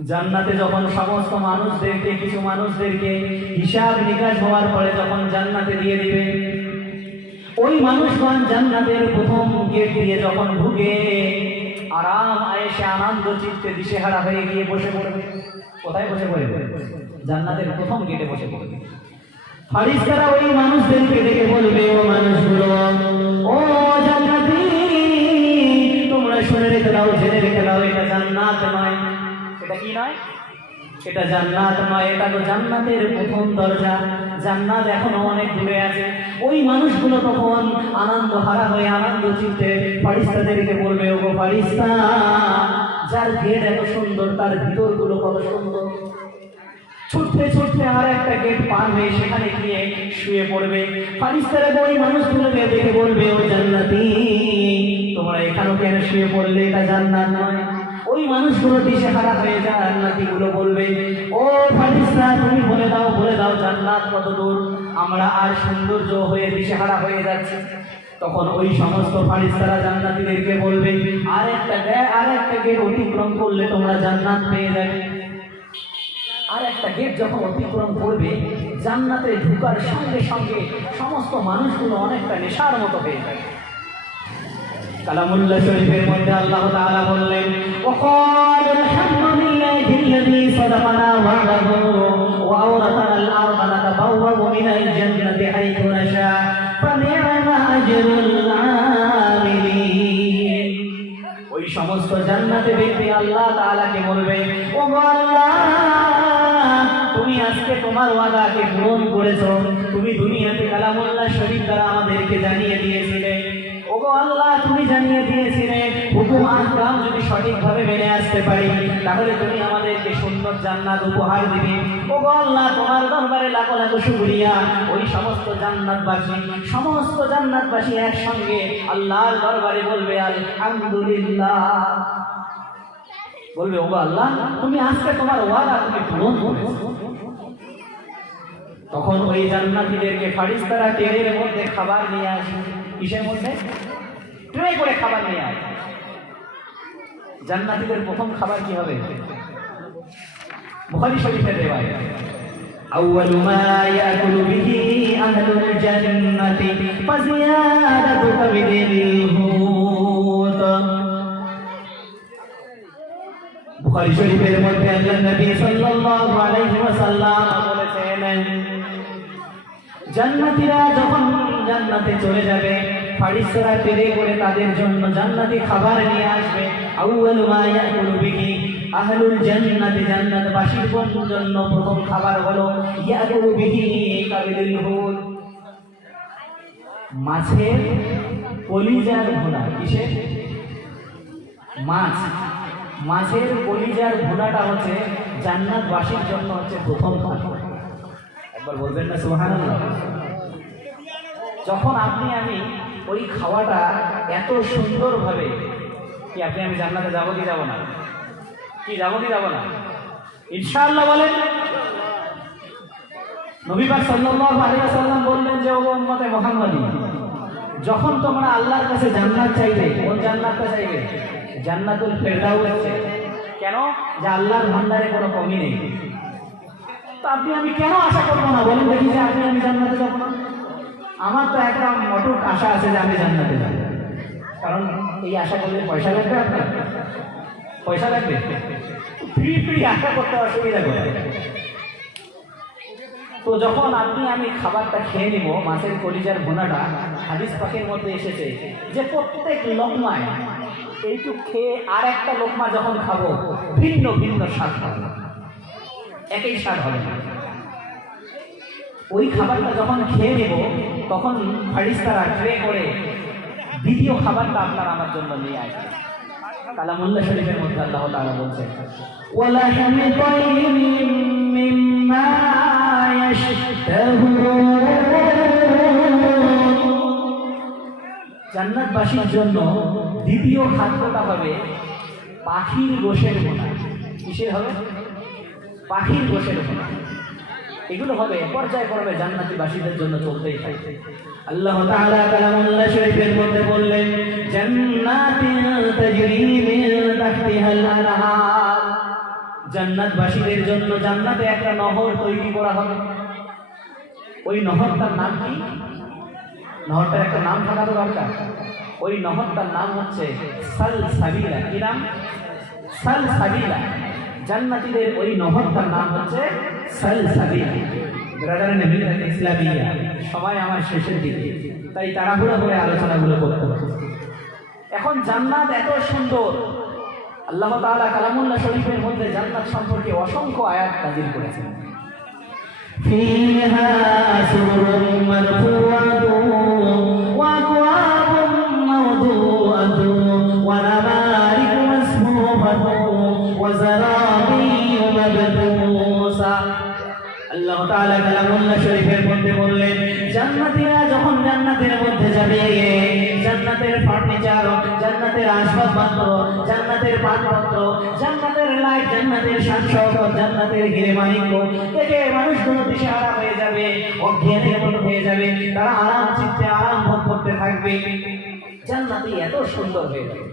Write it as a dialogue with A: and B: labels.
A: জান্নাতে যখন সমস্ত মানুষদেরকে, কিছু মানুষদেরকে হিসাব নিকাশ হওয়ার পরে যখন জান্নাতে দিয়ে দিবে, ওই মানুষগণ জান্নাতের প্রথম গেট দিয়ে যখন ঢুকে, আরাম আয়েসে আনন্দ, চিত্তে দিশেহারা হয়ে গিয়ে বসে পড়বে। কোথায় বসে পড়বে? জান্নাতের প্রথম গেটে বসে পড়বে। ফারিস্তারা ওই মানুষদেরকে ডেকে বলবে, ও এটা জান্নাত নয়, এটা তো জান্নাতের প্রথম দরজা। জান্নাত এখনও অনেক দূরে আছে। ওই মানুষগুলো তখন আনন্দ হারা হয়ে আনন্দ চিনতে ফারিস্তাদেরকে বলবে ও গো ফারিস্তা যার গেট এত সুন্দর, তার ভিতরগুলো কত সুন্দর। ছুটতে ছুটতে আর একটা গেট পার হয়ে সেখানে গিয়ে শুয়ে পড়বে। ফারিস্তারা ওই মানুষগুলোকে দেখে বলবে, ও জান্নাতি, তোমরা এখানেও কেন শুয়ে পড়লে? এটা জান্নাত নয়। ওই মানুষগুলো দিশে হারা হয়ে যায়? জান্নাতি গুলো বলবে? ও ফারিস্তা, তুমি বলে দাও বলে দাও, জান্নাত কত দূর? আমরা আর সৌন্দর্য হয়ে দিশে হারা হয়ে যাচ্ছে। তখন ওই সমস্ত ফারিস্তারা জান্নাতীদেরকে বলবে আর একটা আর একটা গেট অতিক্রম করলে তোমরা জান্নাত পেয়ে যাবে। আর একটা গেট যখন অতিক্রম করবে, জান্নাতে ঢুকার সঙ্গে সঙ্গে সমস্ত মানুষগুলো অনেকটা নেশার মতো হয়ে যাবে। কালামুল্লাহ শরীফের মধ্যে আল্লাহ তাআলা বললেন وقال الحمد لله الذي صدقنا وعده وأورثنا الأرض نتبوأ من الجنة حيث نشاء فنعم أجر العاملين ওই সমস্ত জান্নাতে ব্যক্তি আল্লাহ তাআলাকে বলবে ও গো আল্লাহ তুমি আজকে তোমার ওয়াদাকে পূরণ করেছো তুমি দুনিয়াতে কালামুল্লাহ শরীফ দ্বারা আমাদেরকে জানিয়ে দিয়েছিলে তুমি জানিয়ে যদি সঠিকভাবে মেনে আসতে পারি, তাহলে তুমি আমাদেরকে সুন্দর জান্নাত আল্লাহ, তোমার ওই সমস্ত সমস্ত একসঙ্গে আল্লাহর দরবারে বলবে, আলহামদুলিল্লাহ। বলবে ও গো আল্লাহ, তুমি আজকে তোমার ওয়াদা তুমি পূরণ তখন ওই জান্নাতীদেরকে ফারিস্তারা টেরের মধ্যে খাবার নিয়ে আসবে কিসের মধ্যে? ট্রে করে খাবার নিয়ে আসে জান্নাতীদের প্রথম খাবার কি হবে বুখারী শরীফের রেওয়ায়াত أول ما يأكل به أهل الجنة فزيادة كبد الهوت বুখারী শরীফের মধ্যে আল্লাহ নবী সাল্লাল্লাহু আলাইহি ওয়াসাল্লাম বলেছেন জান্নাতীরা যখন জান্নাতে চলে যাবে ফারিস্তারা পেরে করে তাদের জন্য জান্নাতি খাবার নিয়ে আসবে। আউয়ালু মা ইয়াকুলু বিহি। আহলুল জান্নাতি জান্নাতবাসীর জন্য প্রথম খাবার হলো ইয়াকুলু বিহি, কাবিলুল হুদ মাছের কলিজার ভুনা। কিসের? মাছ। মাছের কলিজার ভুনাটা হচ্ছে জান্নাতবাসীর জন্য হচ্ছে প্রথম খাবার। একবার বলবেন না, সুবহানাল্লাহ। যখন আপনি আমি ওই খাওয়াটা এত সুন্দরভাবে কি আপনি, আমি জান্নাতে যাব কি যাব না? কি যাব কি যাব না? ইনশাআল্লাহ বলেন। নবী পাক সাল্লাল্লাহু আলাইহি ওয়াসাল্লাম বললেন যে ও উম্মতে মুহাম্মাদি, যখন তোমরা আল্লাহর কাছে জান্নাত চাইবে, কোন জান্নাতটা চাইবে? জান্নাতুল ফেরদাউস কেন? যে আল্লাহর ভান্ডারে কোনো কমি নেই। তো আপনি, আমি কেন আশা করব না? বলেন দেখি যে আপনি, আমি জান্নাতে যাব না। আমার তো একটা মটুক আশা আছে যে আমি জান্নাতে যাব। কারণ এই আশা করলে পয়সা লাগবে আপনার? পয়সা লাগবে? ফ্রি ফ্রি আশা করতে অসুবিধা করে তো যখন আপনি, আমি খাবারটা খেয়ে নিব, মাছের কলিজার ভুনাটা, হাদিস পাখির মধ্যে এসেছে যে প্রত্যেক লোকমায় এইটুক খেয়ে আর একটা লোকমা যখন খাব, ভিন্ন ভিন্ন স্বাদ হবে। একই স্বাদ হবে না। ওই খাবারটা যখন খেয়ে নেব, তখন ফারিস্তারা ট্রে করে দ্বিতীয় খাবারটা আপনার আমার জন্য নিয়ে আসবে কালামুল্লাহ শরীফের মধ্যে আল্লাহ তাআলা বলছেন জান্নাতবাসীর জন্য দ্বিতীয় খাদ্যটা হবে পাখির গোশের ভোনা। কিসের হবে? পাখির গোশের ভোনা। এগুলো হবে পর্যায় পর্বে জান্নাতীবাসীদের জন্য চলতেই থাকে। আল্লাহ তাআলা কালামুল্লাহ শরীফের মধ্যে বললেন, জান্নাতিন তাজরি মিন তাহতিহাল আনহার। জান্নাতবাসীদের জন্য জান্নাতে একটা নহর তৈরি করা হবে। ওই নহরটার নাম কি? নহরটার একটা নাম থাকা তো দরকার। ওই নহরটার নাম হচ্ছে সাল সাবিলা কি নাম? সাল সাবিলা জান্নাতীদের ওই নহরটার নাম হচ্ছে সাল সাবিলা ব্রাদার নবীরা ইসলামিয়া সময় আমার শেষের দিকে তাই তাড়াহুড়ো করে আলোচনাগুলো করতে হবে এখন জান্নাত এত সুন্দর আল্লাহ তাআলা কালামুল্লাহ শরীফের মধ্যে জান্নাত সম্পর্কে অসংখ্য আয়াত নাজিল করেছেন فيها سرر مرفوعة তাআলা কালামুল্লাহ শরীফের মধ্যে বললেন, জান্নাতীরা যখন জান্নাতের মধ্যে যাবে, জান্নাতের ফার্নিচার, জান্নাতের আসবাবপত্র, জান্নাতের পানপত্র জান্নাতের লাইট, জান্নাতের শাসক জান্নাতের মালিক্য দেখে মানুষগুলো দিশেহারা হয়ে যাবে অজ্ঞানের মতো হয়ে যাবে, তারা আরাম চিত্তে আরাম ভোগ করতে থাকবে। জান্নাতি এত সুন্দর হয়ে যাবে।